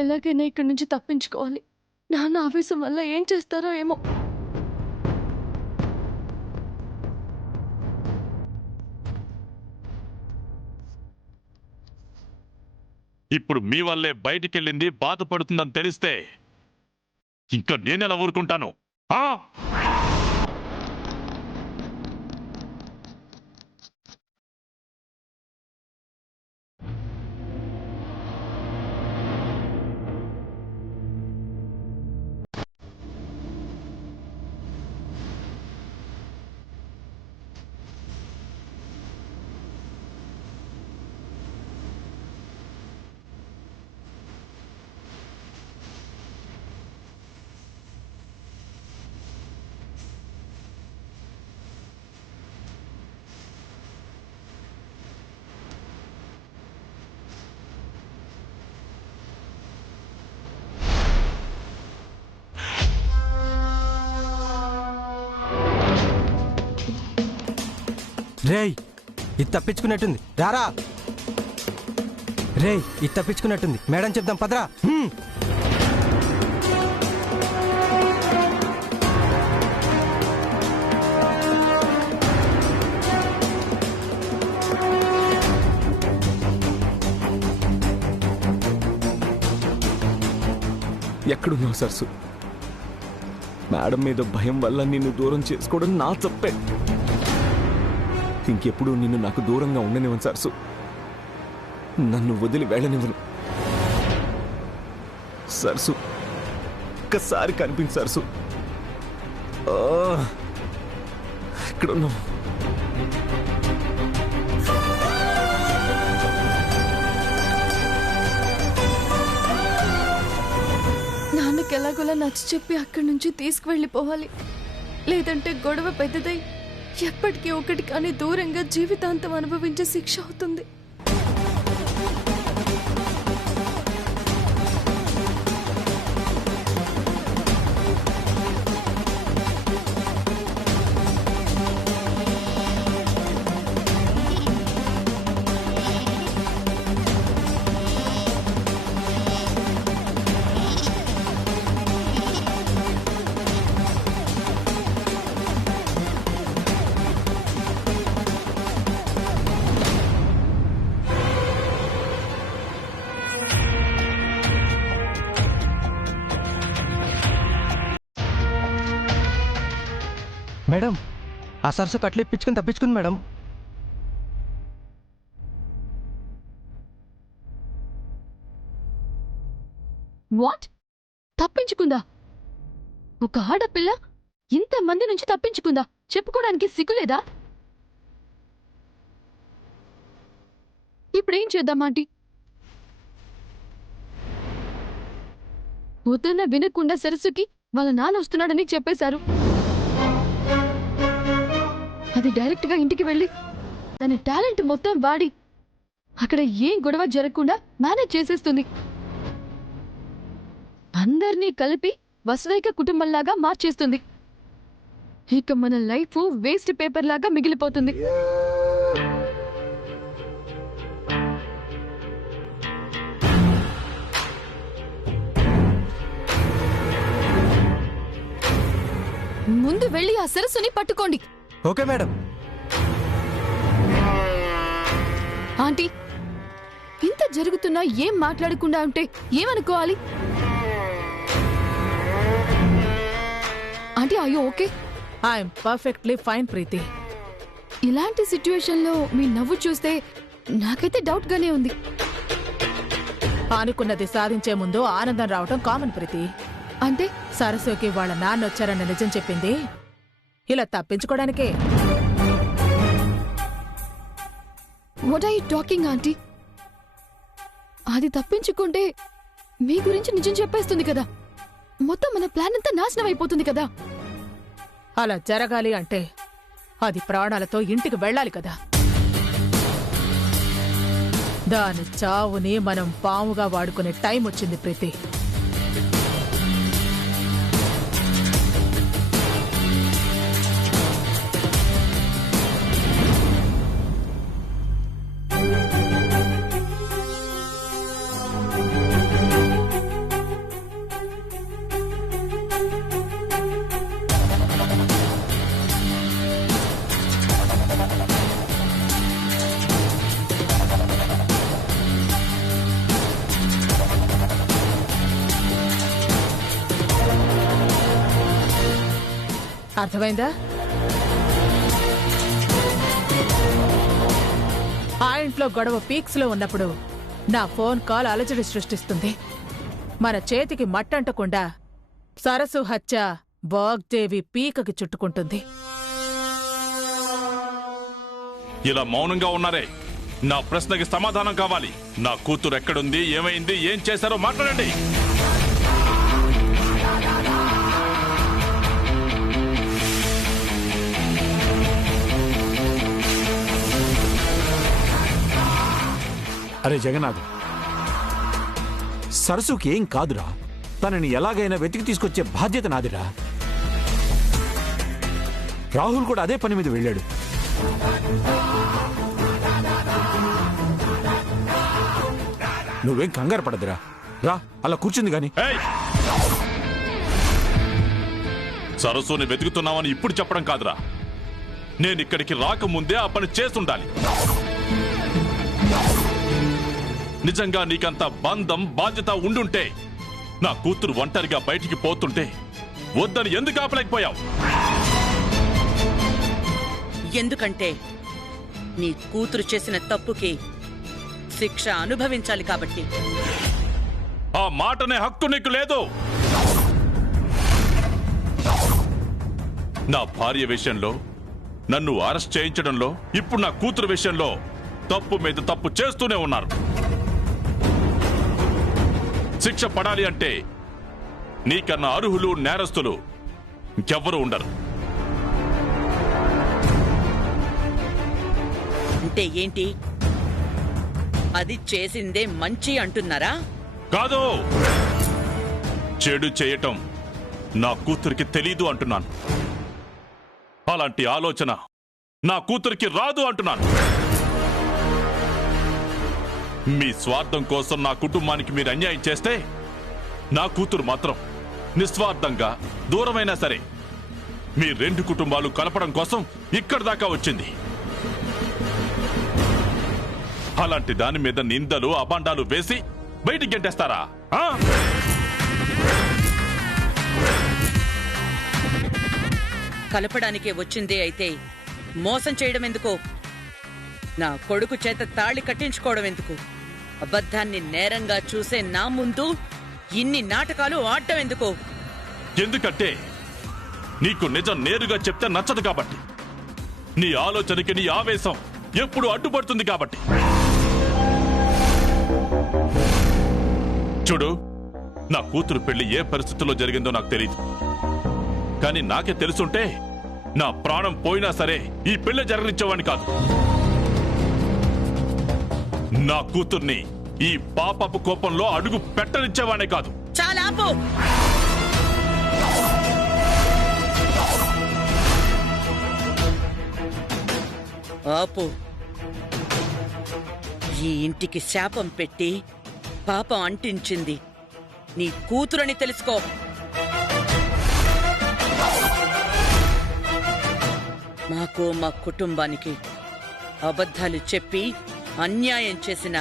ఎలాగైనా ఇక్కడి నుంచి తప్పించుకోవాలి. నాన్న ఆవేశం వల్ల ఏం చేస్తారో ఏమో. ఇప్పుడు మీ వల్లే బయటికెళ్ళింది బాధపడుతుందని తెలిస్తే ఇంకా నేనెలా ఊరుకుంటాను? రేయ్, ఇది తప్పించుకున్నట్టుంది. రారా రేయ్, ఇది తప్పించుకున్నట్టుంది. మేడం చెప్దాం పదరా. ఎక్కడున్నావు సరసు? మేడం మీద భయం వల్ల నిన్ను దూరం చేసుకోవడం నా తప్పే. ఇంకెప్పుడు నిన్ను నాకు దూరంగా ఉండనివ్వను సరసు. నన్ను వదిలి వెళ్ళనివ్వను సరసు. ఒక్కసారి కనిపించు సరసు. ఎక్కడున్నావు? నాన్నకి ఎలాగోలా నచ్చ చెప్పి అక్కడి నుంచి తీసుకువెళ్ళిపోవాలి. లేదంటే గొడవ పెద్దదై ఎప్పటికీ ఒకటి కానీ దూరంగా జీవితాంతం అనుభవించే శిక్ష అవుతుంది. మేడం, ఆ సరస్సు కట్లిప్పించుకుని తప్పించుకుంది మేడం. వాట్? తప్పించుకుందా? ఒక ఆడపిల్ల ఇంతమంది నుంచి తప్పించుకుందా? చెప్పుకోవడానికి సిగ్గులేదా? ఇప్పుడేం చేద్దాం ఆంటీ? వద్దన్న వినకుండా సరస్సుకి వాళ్ళ నాన్న వస్తున్నాడని చెప్పేశారు. అది డైరెక్ట్ గా ఇంటికి వెళ్ళి తన టాలెంట్ మొత్తం వాడి అక్కడ ఏం గొడవ జరగకుండా మేనేజ్ చేసేస్తుంది. అందరినీ కలిపి వసుదైక కుటుంబంలాగా మార్చేస్తుంది. ఇక మన లైఫ్ వేస్ట్ పేపర్ లాగా మిగిలిపోతుంది. ముందు వెళ్ళి ఆ సరస్సుని పట్టుకోండి. Okay madam. ఆంటీ, ఇంత జరుగుతున్నా ఏం మాట్లాడకుండా ఉంటే ఏమనుకోవాలి? ఆంటీ, అయ్యో ఓకే? ఐఎమ్ పర్ఫెక్ట్లీ ఫైన్ ప్రీతి. ఇలాంటి సిచ్యువేషన్లో మీ నవ్వు చూస్తే నాకైతే డౌట్ గానే ఉంది. అనుకున్నది సాధించే ముందు ఆనందం రావటం కామన్ ప్రీతి. అంటే సరస్సుకి వాళ్ళ నాన్న వచ్చారన్న నిజం చెప్పింది ఇలా తప్పించుకోవడానికే. What are you talking aunty? అది తప్పించుకుంటే మీ గురించి నిజం చెప్పేస్తుంది కదా. మొత్తం మన ప్లాన్ అంతా నాశనం అయిపోతుంది కదా. అలా జరగాలి అంటే అది ప్రాణాలతో ఇంటికి వెళ్ళాలి కదా. దాని చావుని మనం పాముగా వాడుకునే టైం వచ్చింది ప్రీతి. అర్థమైందా? ఆ ఇంట్లో గొడవ పీక్స్ లో ఉన్నప్పుడు నా ఫోన్ కాల్ అలజడి సృష్టిస్తుంది. మన చేతికి మట్టంటకుండా సరసు హత్య వాగ్దేవి పీకకి చుట్టుకుంటుంది. ఇలా మౌనంగా ఉన్నారే, నా ప్రశ్నకి సమాధానం కావాలి. నా కూతురు ఎక్కడుంది, ఏమైంది, ఏం చేశారో మాట్లాడండి. అరే జగన్నాథ్, సరసుకి ఏం కాదురా. తనని ఎలాగైనా వెతికి తీసుకొచ్చే బాధ్యత నాదిరా. రాహుల్ కూడా అదే పని మీద వెళ్ళాడు. నువ్వేం కంగారు పడదురా. రా, అలా కూర్చుంది గాని. ఏయ్! సరస్సుని వెతుకుతున్నామని ఇప్పుడు చెప్పడం కాదురా, నేను ఇక్కడికి రాకముందే ఆ పని చేస్తుండాలి. నిజంగా నీకంత బంధం బాధ్యత ఉండుంటే నా కూతురు ఒంటరిగా బయటికి పోతుంటే వద్దని ఎందుకు ఆపలేకపోయావు? ఎందుకంటే నీ కూతురు చేసిన తప్పుకి శిక్ష అనుభవించాలి కాబట్టి. ఆ మాటనే హక్కు నీకు లేదు. నా భార్య విషయంలో నన్ను అరెస్ట్ చేయించడంలో, ఇప్పుడు నా కూతురు విషయంలో తప్పు మీద తప్పు చేస్తూనే ఉన్నారు. శిక్ష పడాలి అంటే నీకన్నా అర్హులు, నేరస్తులు ఇంకెవ్వరూ ఉండరు. అంటే ఏంటి? అది చేసిందే మంచి అంటున్నారా? కాదు, చెడు చేయటం నా కూతురికి తెలీదు అంటున్నాను. అలాంటి ఆలోచన నా కూతురికి రాదు అంటున్నాను. మీ స్వార్థం కోసం నా కుటుంబానికి మీరు అన్యాయం చేస్తే నా కూతురు మాత్రం నిస్వార్థంగా దూరమైనా సరే మీ రెండు కుటుంబాలు కలపడం కోసం ఇక్కడి దాకా వచ్చింది. అలాంటి దాని మీద నిందలు, అబాండాలు వేసి బయటికి గెంటేస్తారా? కలపడానికే వచ్చిందే అయితే మోసం చేయడం ఎందుకు? నా కొడుకు చేత తాళి కట్టించుకోవడం ఎందుకు? అబద్ధాన్ని నేరంగా చూసే నా ముందు ఇన్ని నాటకాలు ఆడటం ఎందుకు? ఎందుకంటే నీకు నిజం నేరుగా చెప్తే నచ్చదు కాబట్టి. నీ ఆలోచనకి నీ ఆవేశం ఎప్పుడు అడ్డుపడుతుంది కాబట్టి. చూడు, నా కూతురు పెళ్లి ఏ పరిస్థితుల్లో జరిగిందో నాకు తెలియదు, కానీ నాకే తెలుసుంటే నా ప్రాణం పోయినా సరే ఈ పెళ్లి జరగనిచ్చేవాడిని కాదు. నా కూతుర్ని ఈ పాపపు కోపంలో అడుగు పెట్టనిచ్చేవాడే కాదు. చాలా ఆపు. ఆపు. ఈ ఇంటికి శాపం పెట్టి పాపం అంటించింది నీ కూతురని తెలుసుకో. మాకు, మా కుటుంబానికి అబద్ధాలు చెప్పి అన్యాయం చేసిన,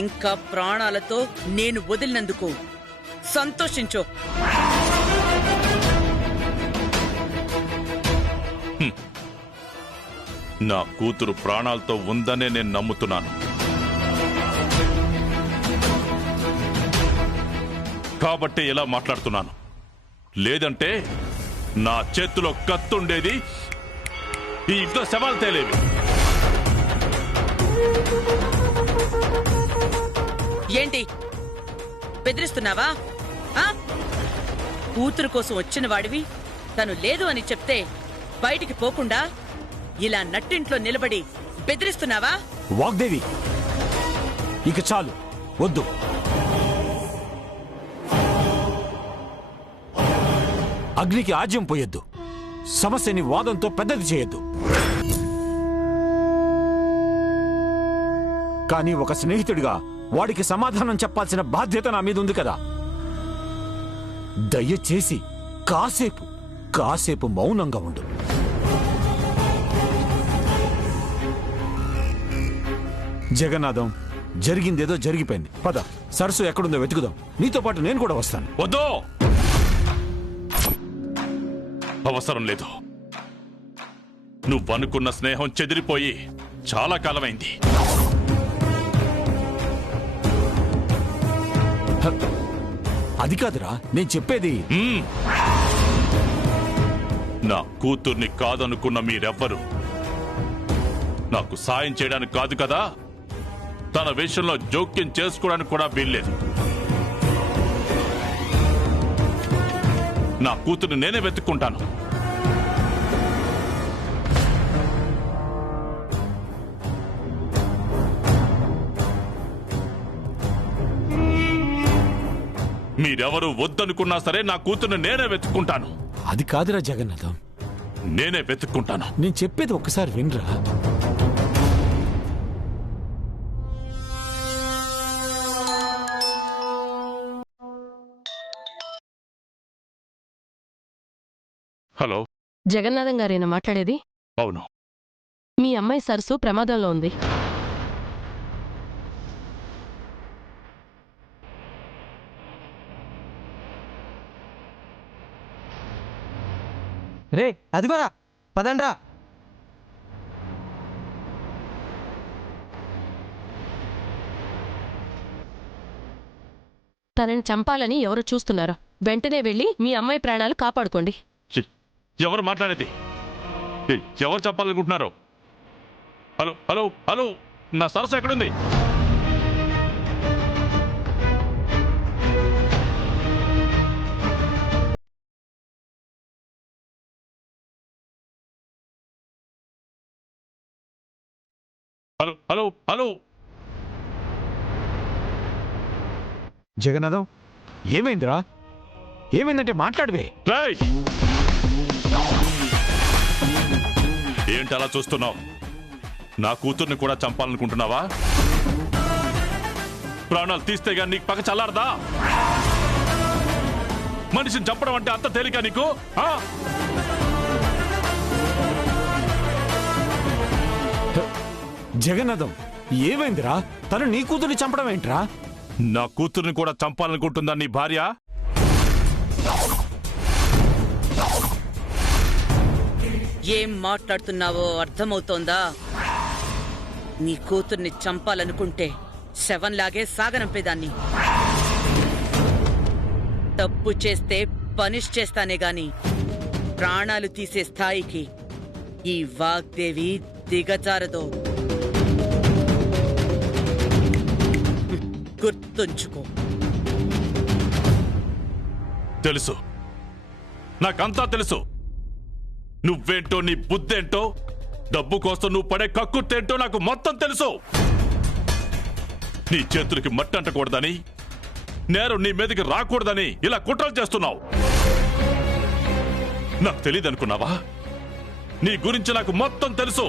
ఇంకా ప్రాణాలతో నేను వదిలినందుకు సంతోషించు. నా కూతురు ప్రాణాలతో ఉందనే నేను నమ్ముతున్నాను. కాబట్టి ఇలా మాట్లాడుతున్నాను. లేదంటే నా చేతిలో కత్తుండేది, ఈ ఇద్దరు శవాలు తేలేవి. ఏంటి బెదిరిస్తున్నావా? కూతురు కోసం వచ్చిన వాడివి తను లేదు అని చెప్తే బయటికి పోకుండా ఇలా నట్టింట్లో నిలబడి బెదిరిస్తున్నావా? వాగ్దేవి, ఇక చాలు, వద్దు. అగ్నికి ఆజ్యం పోయొద్దు. సమస్యని వాదంతో పెద్దది చేయొద్దు. కానీ ఒక స్నేహితుడిగా వాడికి సమాధానం చెప్పాల్సిన బాధ్యత నా మీద ఉంది కదా. దయచేసి కాసేపు మౌనంగా ఉండు. జగన్నాథం, జరిగిందేదో జరిగిపోయింది. పద, సరస్సు ఎక్కడుందో వెతుకుదాం. నీతో పాటు నేను కూడా వస్తాను. వద్దు, అవసరం లేదు. నువ్వనుకున్న స్నేహం చెదిరిపోయి చాలా కాలమైంది. అది కాదురా నేను చెప్పేది. నా కూతుర్ని కాదనుకున్న మీరెవ్వరు నాకు సాయం చేయడానికి కాదు కదా, తన విషయంలో జోక్యం చేసుకోవడానికి కూడా వీల్లేదు. నా కూతుర్ని నేనే వెతుక్కుంటాను. మీరెవరు వద్దనుకున్నా సరే నా కూతుర్ని నేనే వెతుక్కుంటాను. అది కాదురా జగన్నాథం, నేనే వెతుక్కుంటాను. నేను చెప్పేది ఒక్కసారి వినరా. హలో, జగన్నాథం గారేనా మాట్లాడేది? అవును. మీ అమ్మాయి సరస్సు ప్రమాదంలో ఉంది. రే అదిగోరా, పదండ్రా. తనని చంపాలని ఎవరు చూస్తున్నారు? వెంటనే వెళ్ళి మీ అమ్మాయి ప్రాణాలు కాపాడుకోండి. ఎవరు మాట్లాడేది? ఎవరు చెప్పాలనుకుంటున్నారు? హలో హలో హలో, నా సరస్సు ఎక్కడుంది? హలో హలో హలో, జగన్నాథం ఏమైందిరా? ఏమైందంటే మాట్లాడవే. రేయ్! ఏంటి అలా చూస్తున్నావు? నా కూతుర్ని కూడా చంపాలనుకుంటున్నావా? ప్రాణాలు తీస్తే గాని నీకు పక్క చల్లారదా? మనిషిని చంపడం అంటే అంత తేలిక నీకు? జగన్నాథం ఏమైందిరా? తను నీ కూతుర్ని చంపడం ఏంట్రా? నా కూతుర్ని కూడా చంపాలనుకుంటుందా నీ భార్య? ఏం మాట్లాడుతున్నావో అర్థమవుతోందా? నీ కూతుర్ని చంపాలనుకుంటే శవంలాగే సాగనంపేదాన్ని. తప్పు చేస్తే పనిష్ చేస్తానే గాని ప్రాణాలు తీసే స్థాయికి ఈ వాగ్దేవి దిగజారదో. గుర్తుంచుకో. తెలుసు, నాకంతా తెలుసు. నువ్వేంటో, నీ బుద్ధేంటో, డబ్బు కోసం నువ్వు పడే కక్కుర్తేంటో నాకు మొత్తం తెలుసు. నీ చేతులకి మట్టి అంటకూడదని, నేరం నీ మీదకి రాకూడదని ఇలా కుట్రలు చేస్తున్నావు. నాకు తెలియదు అనుకున్నావా? నీ గురించి నాకు మొత్తం తెలుసు.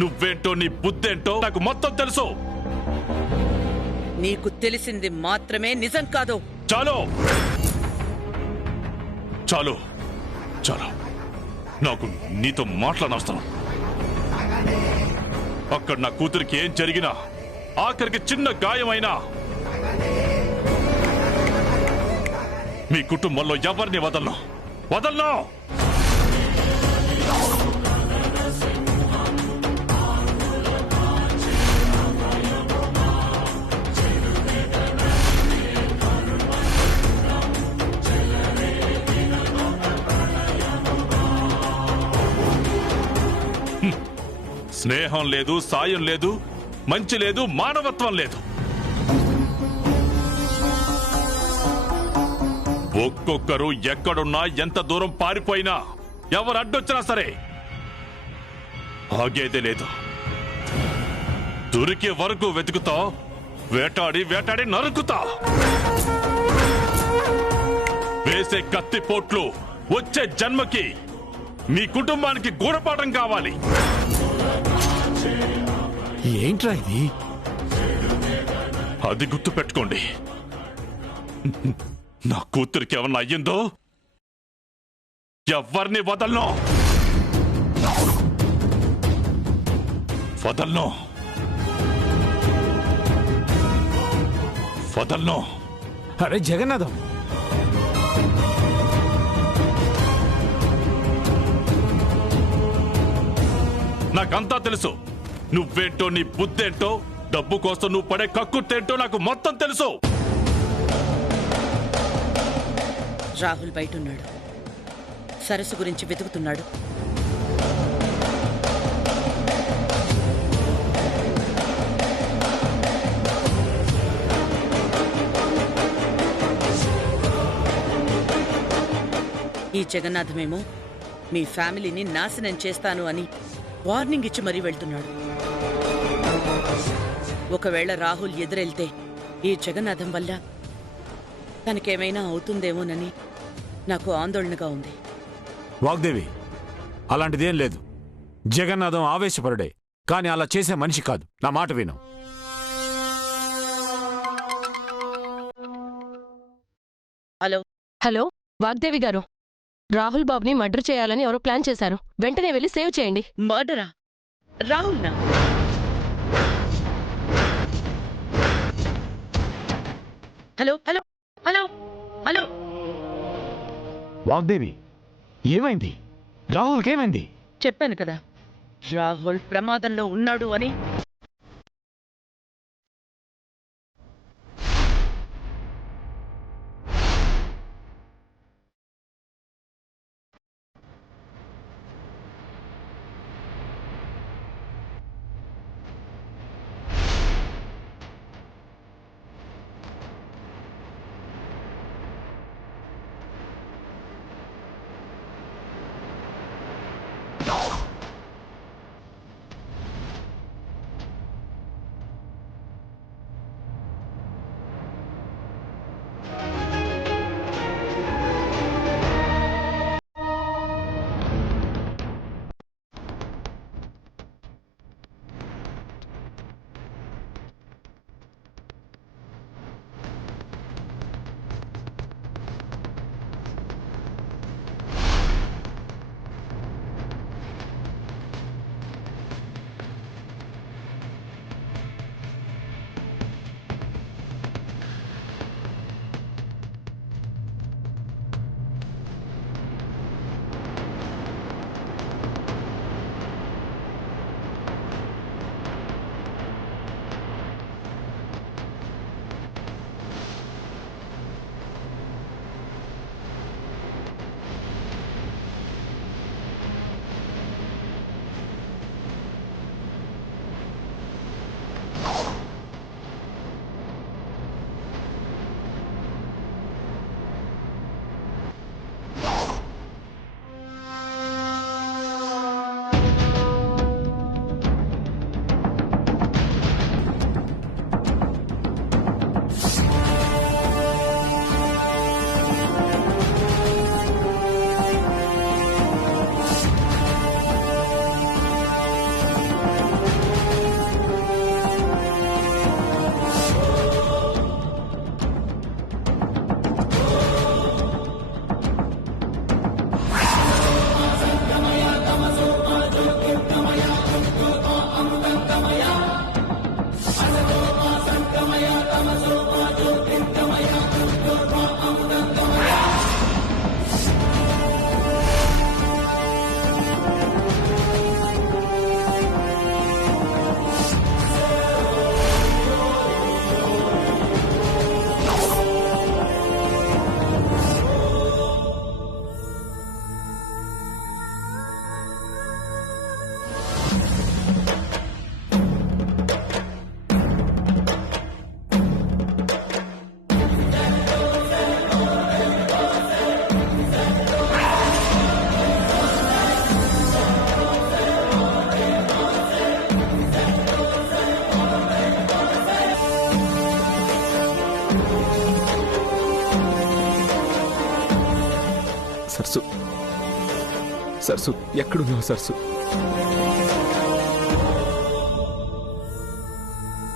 నువ్వేంటో, నీ బుద్ధేంటో నాకు మొత్తం తెలుసు. నీకు తెలిసింది మాత్రమే నిజం కాదు. చాలు చాలు చాలు, నాకు నీతో మాట్లాడనవసరం. అక్కడ నా కూతురికి ఏం జరిగినా, ఆఖరికి చిన్న గాయమైనా మీ కుటుంబంలో ఎవరిని వదలను. స్నేహం లేదు, సాయం లేదు, మంచి లేదు, మానవత్వం లేదు. ఒక్కొక్కరు ఎక్కడున్నా, ఎంత దూరం పారిపోయినా, ఎవరు అడ్డొచ్చినా సరే ఆగేదే లేదు. దొరికే వరకు వెతుకుతా, వేటాడి వేటాడి నరుకుతా. వేసే కత్తిపోట్లు వచ్చే జన్మకి మీ కుటుంబానికి గుణపాఠం కావాలి. ఏంట్రా ఇది? అది గుర్తు పెట్టుకోండి. నా కూతురికి ఏమన్నా అయ్యిందో ఎవరిని వదలను. అరే జగన్నాథం, నాకంతా తెలుసు. నువ్వేంటో, నీ బుద్ధేంటో, డబ్బు కోసం నువ్వు పడే కక్కుర్తేంటో నాకు మొత్తం తెలుసు. రాహుల్ బయటున్నాడు. సరస్సు గురించి వెతుకుతున్నాడు. ఈ జగన్నాథమేమో మీ ఫ్యామిలీని నాశనం చేస్తాను అని వార్నింగ్ ఇచ్చి మరీ వెళ్తున్నాడు. ఒకవేళ రాహుల్ ఎదురెళ్తే ఈ జగన్నాథం వల్ల తనకేమైనా అవుతుందేమోనని నాకు ఆందోళనగా ఉంది. వాగ్దేవి, అలాంటిదేం లేదు. జగన్నాథం ఆవేశపరుడే, కానీ అలా చేసే మనిషి కాదు. నా మాట విను. హలో హలో వాగ్దేవి గారు, రాహుల్ బాబుని మర్డర్ చేయాలని ఎవరో ప్లాన్ చేశారు. వెంటనే వెళ్ళి సేవ్ చేయండి. మర్డరా? రాహుల్నా? Hello hello hello hello Vagdevi, ఏమైంది? రాహుల్కి ఏమైంది? చెప్పాను కదా, రాహుల్ ప్రమాదంలో ఉన్నాడు అని. సరస్సు, సరస్సు ఎక్కడున్నావు సరస్సు?